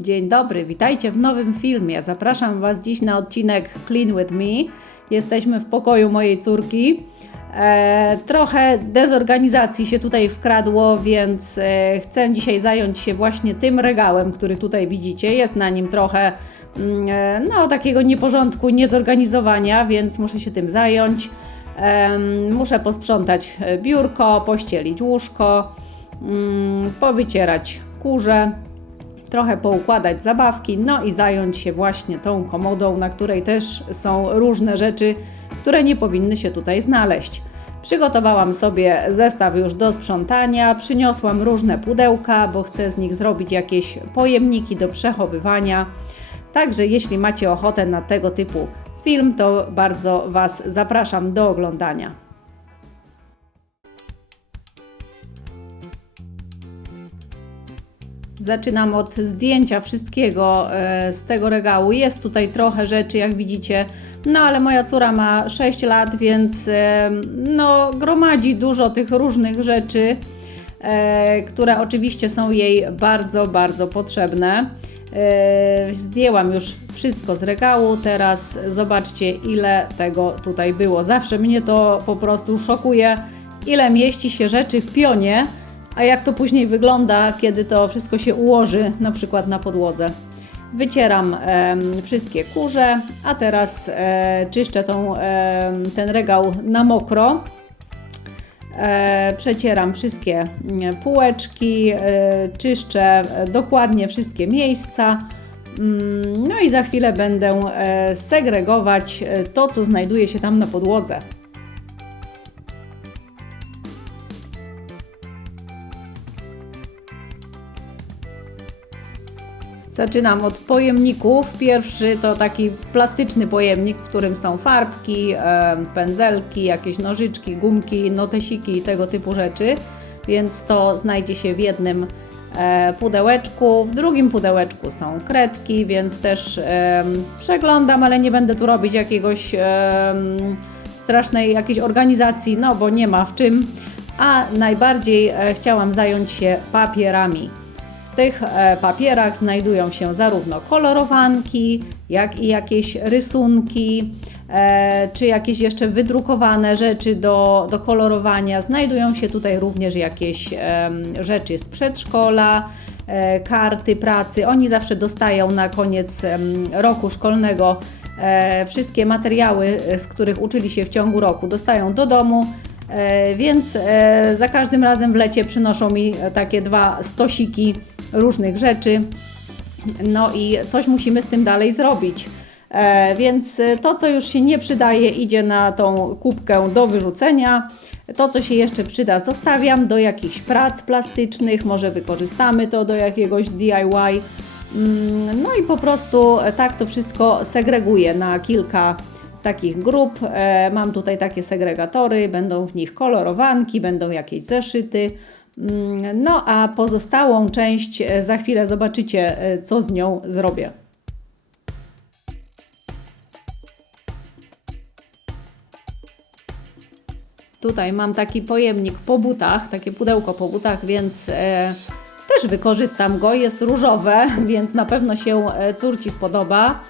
Dzień dobry, witajcie w nowym filmie. Zapraszam Was dziś na odcinek Clean with Me. Jesteśmy w pokoju mojej córki. E, trochę dezorganizacji się tutaj wkradło, więc e, chcę dzisiaj zająć się właśnie tym regałem, który tutaj widzicie. Jest na nim trochę mm, e, no, takiego nieporządku, niezorganizowania, więc muszę się tym zająć. Em, muszę posprzątać e, biurko, pościelić łóżko, mm, powycierać kurze trochę poukładać zabawki, no i zająć się właśnie tą komodą, na której też są różne rzeczy, które nie powinny się tutaj znaleźć. Przygotowałam sobie zestaw już do sprzątania, przyniosłam różne pudełka, bo chcę z nich zrobić jakieś pojemniki do przechowywania. Także jeśli macie ochotę na tego typu film, to bardzo Was zapraszam do oglądania. Zaczynam od zdjęcia wszystkiego e, z tego regału. Jest tutaj trochę rzeczy, jak widzicie, no ale moja córa ma 6 lat, więc e, no, gromadzi dużo tych różnych rzeczy, e, które oczywiście są jej bardzo, bardzo potrzebne. Zdjęłam już wszystko z regału, teraz zobaczcie ile tego tutaj było. Zawsze mnie to po prostu szokuje, ile mieści się rzeczy w pionie, a jak to później wygląda, kiedy to wszystko się ułoży, na przykład na podłodze. Wycieram em, wszystkie kurze, a teraz e, czyszczę tą, em, ten regał na mokro. E, przecieram wszystkie mm, półeczki, e, czyszczę e, dokładnie wszystkie miejsca. Mm, No i za chwilę będę e, segregować e, to, co znajduje się tam na podłodze. Zaczynam od pojemników. Pierwszy to taki plastyczny pojemnik, w którym są farbki, pędzelki, jakieś nożyczki, gumki, notesiki i tego typu rzeczy. Więc to znajdzie się w jednym e, pudełeczku. W drugim pudełeczku są kredki, więc też przeglądam, ale nie będę tu robić jakiegoś strasznej jakiejś organizacji, no bo nie ma w czym. A najbardziej e, chciałam zająć się papierami. W tych e, papierach znajdują się zarówno kolorowanki, jak i jakieś rysunki, e, czy jakieś jeszcze wydrukowane rzeczy do, do kolorowania. Znajdują się tutaj również jakieś rzeczy z przedszkola, e, karty pracy. Oni zawsze dostają na koniec roku szkolnego wszystkie materiały, z których uczyli się w ciągu roku, dostają do domu. Więc za każdym razem w lecie przynoszą mi takie dwa stosiki różnych rzeczy. No i coś musimy z tym dalej zrobić. E, Więc to, co już się nie przydaje, idzie na tą kubkę do wyrzucenia. To, co się jeszcze przyda, zostawiam do jakichś prac plastycznych, może wykorzystamy to do jakiegoś DIY. Mm, No i po prostu tak to wszystko segreguję na kilka takich grup. E, Mam tutaj takie segregatory, będą w nich kolorowanki, będą jakieś zeszyty. Mm, No a pozostałą część e, za chwilę zobaczycie, e, co z nią zrobię. Tutaj mam taki pojemnik po butach, takie pudełko po butach, więc e, też wykorzystam go. Jest różowe, więc na pewno się e, córci spodoba.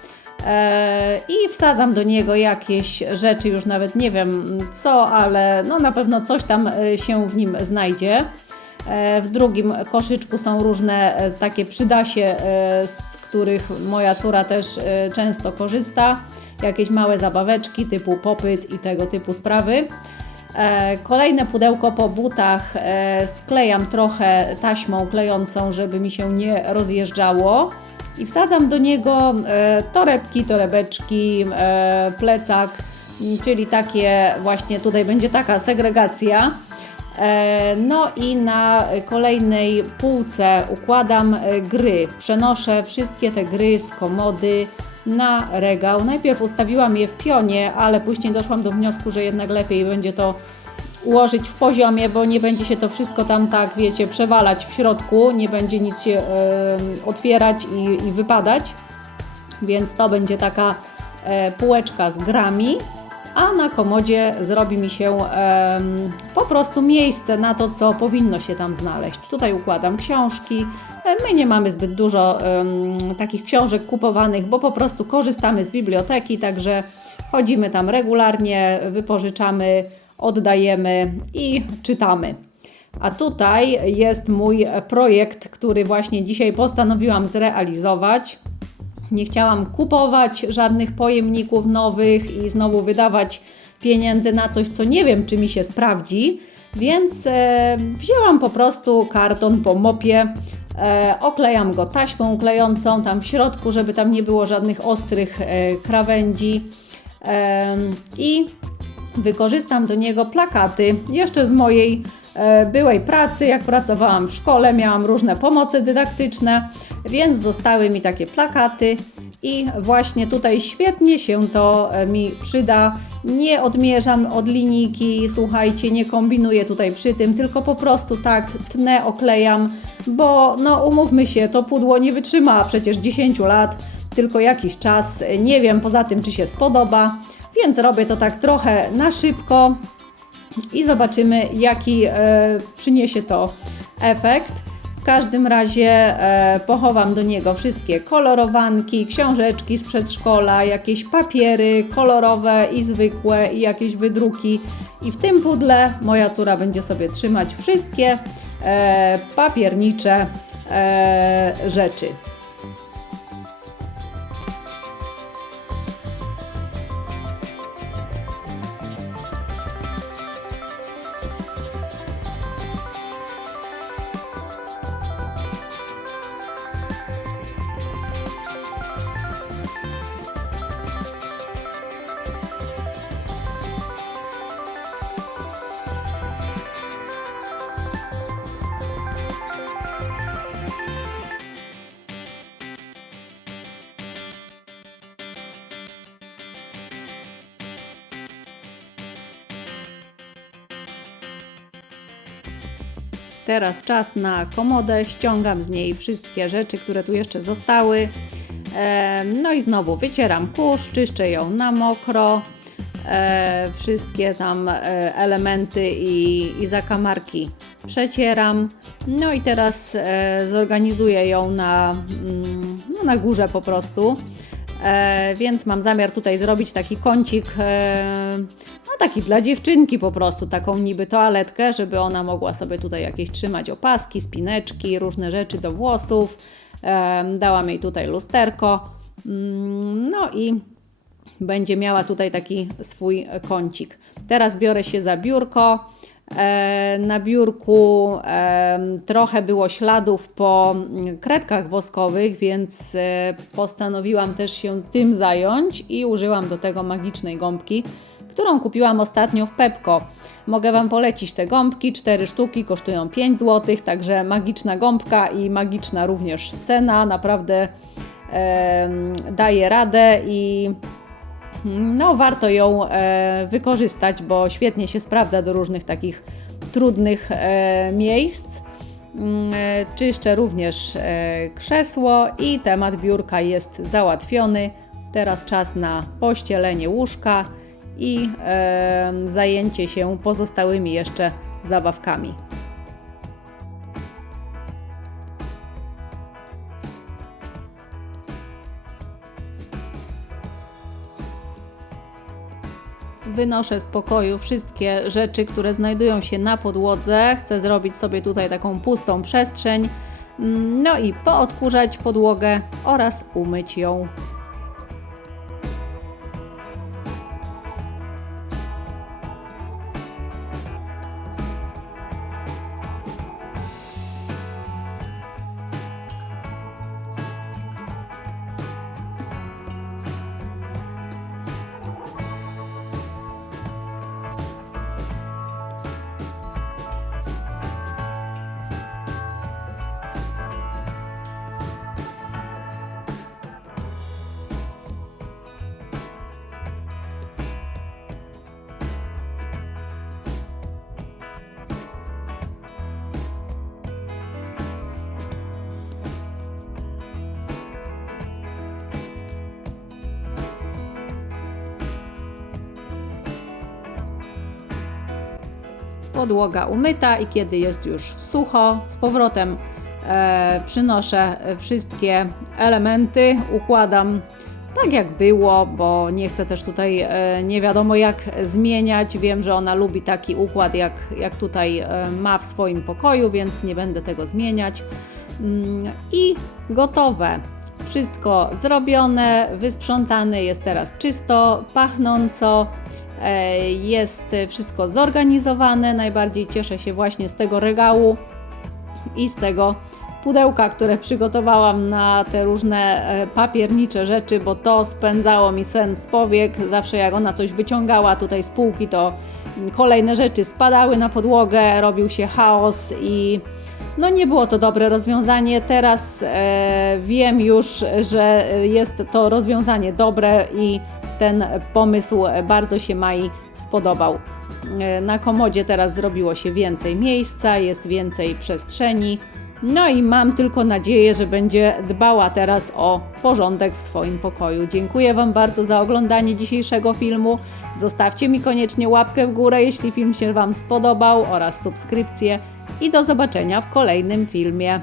E, I wsadzam do niego jakieś rzeczy, już nawet nie wiem co, ale no na pewno coś tam się w nim znajdzie. E, W drugim koszyczku są różne e, takie przydasie, e, z których moja córa też często korzysta. Jakieś małe zabaweczki typu popyt i tego typu sprawy. Kolejne pudełko po butach sklejam trochę taśmą klejącą, żeby mi się nie rozjeżdżało. I wsadzam do niego torebki, torebeczki, plecak, czyli takie właśnie tutaj będzie taka segregacja. E, No i na kolejnej półce układam e, gry. Przenoszę wszystkie te gry z komody na regał. Najpierw ustawiłam je w pionie, ale później doszłam do wniosku, że jednak lepiej będzie to ułożyć w poziomie, bo nie będzie się to wszystko tam tak, wiecie, przewalać w środku, nie będzie nic się e, otwierać i, i wypadać. Więc to będzie taka półeczka z grami. A na komodzie zrobi mi się em, po prostu miejsce na to, co powinno się tam znaleźć. Tutaj układam książki. E, My nie mamy zbyt dużo em, takich książek kupowanych, bo po prostu korzystamy z biblioteki, także chodzimy tam regularnie, wypożyczamy, oddajemy i czytamy. A tutaj jest mój projekt, który właśnie dzisiaj postanowiłam zrealizować. Nie chciałam kupować żadnych pojemników nowych i znowu wydawać pieniędzy na coś, co nie wiem, czy mi się sprawdzi, więc e, wzięłam po prostu karton po mopie, e, oklejam go taśmą klejącą tam w środku, żeby tam nie było żadnych ostrych e, krawędzi. E, i wykorzystam do niego plakaty jeszcze z mojej e, byłej pracy. Jak pracowałam w szkole, miałam różne pomoce dydaktyczne, więc zostały mi takie plakaty i właśnie tutaj świetnie się to e, mi przyda. Nie odmierzam od linijki, słuchajcie, nie kombinuję tutaj przy tym, tylko po prostu tak tnę, oklejam, bo no umówmy się, to pudło nie wytrzyma przecież 10 lat, tylko jakiś czas. Nie wiem poza tym, czy się spodoba, więc robię to tak trochę na szybko i zobaczymy, jaki e, przyniesie to efekt. W każdym razie e, pochowam do niego wszystkie kolorowanki, książeczki z przedszkola, jakieś papiery kolorowe i zwykłe i jakieś wydruki. I w tym pudle moja córa będzie sobie trzymać wszystkie e, papiernicze e, rzeczy. Teraz czas na komodę, ściągam z niej wszystkie rzeczy, które tu jeszcze zostały. E, No i znowu wycieram kurz, czyszczę ją na mokro. E, Wszystkie tam e, elementy i, i zakamarki przecieram. No i teraz zorganizuję ją na, mm, no na górze po prostu. E, więc mam zamiar tutaj zrobić taki kącik, e, no taki dla dziewczynki po prostu, taką niby toaletkę, żeby ona mogła sobie tutaj jakieś trzymać opaski, spineczki, różne rzeczy do włosów. E, dałam jej tutaj lusterko. Mm, no i będzie miała tutaj taki swój kącik. Teraz biorę się za biurko. E, Na biurku e, trochę było śladów po mm, kredkach woskowych, więc e, postanowiłam też się tym zająć i użyłam do tego magicznej gąbki, którą kupiłam ostatnio w Pepko. Mogę Wam polecić te gąbki, cztery sztuki kosztują 5 zł, także magiczna gąbka i magiczna również cena, naprawdę daje radę i no, warto ją e, wykorzystać, bo świetnie się sprawdza do różnych takich trudnych e, miejsc. Mm, e, Czyszczę również krzesło i temat biurka jest załatwiony. Teraz czas na pościelenie łóżka i zajęcie się pozostałymi jeszcze zabawkami. Wynoszę z pokoju wszystkie rzeczy, które znajdują się na podłodze. Chcę zrobić sobie tutaj taką pustą przestrzeń. Mm, No i poodkurzać podłogę oraz umyć ją. Podłoga umyta i kiedy jest już sucho, z powrotem e, przynoszę wszystkie elementy, układam tak jak było, bo nie chcę też tutaj e, nie wiadomo jak zmieniać. Wiem, że ona lubi taki układ, jak, jak tutaj e, ma w swoim pokoju, więc nie będę tego zmieniać. Mm, I gotowe. Wszystko zrobione, wysprzątane, jest teraz czysto, pachnąco. E, Jest wszystko zorganizowane. Najbardziej cieszę się właśnie z tego regału i z tego pudełka, które przygotowałam na te różne e, papiernicze rzeczy, bo to spędzało mi sen z powiek. Zawsze jak ona coś wyciągała tutaj z półki, to kolejne rzeczy spadały na podłogę, robił się chaos i no nie było to dobre rozwiązanie. Teraz e, wiem już, że jest to rozwiązanie dobre i ten pomysł bardzo się Mai spodobał. E, Na komodzie teraz zrobiło się więcej miejsca, jest więcej przestrzeni. No i mam tylko nadzieję, że będzie dbała teraz o porządek w swoim pokoju. Dziękuję Wam bardzo za oglądanie dzisiejszego filmu. Zostawcie mi koniecznie łapkę w górę, jeśli film się Wam spodobał oraz subskrypcję. I do zobaczenia w kolejnym filmie.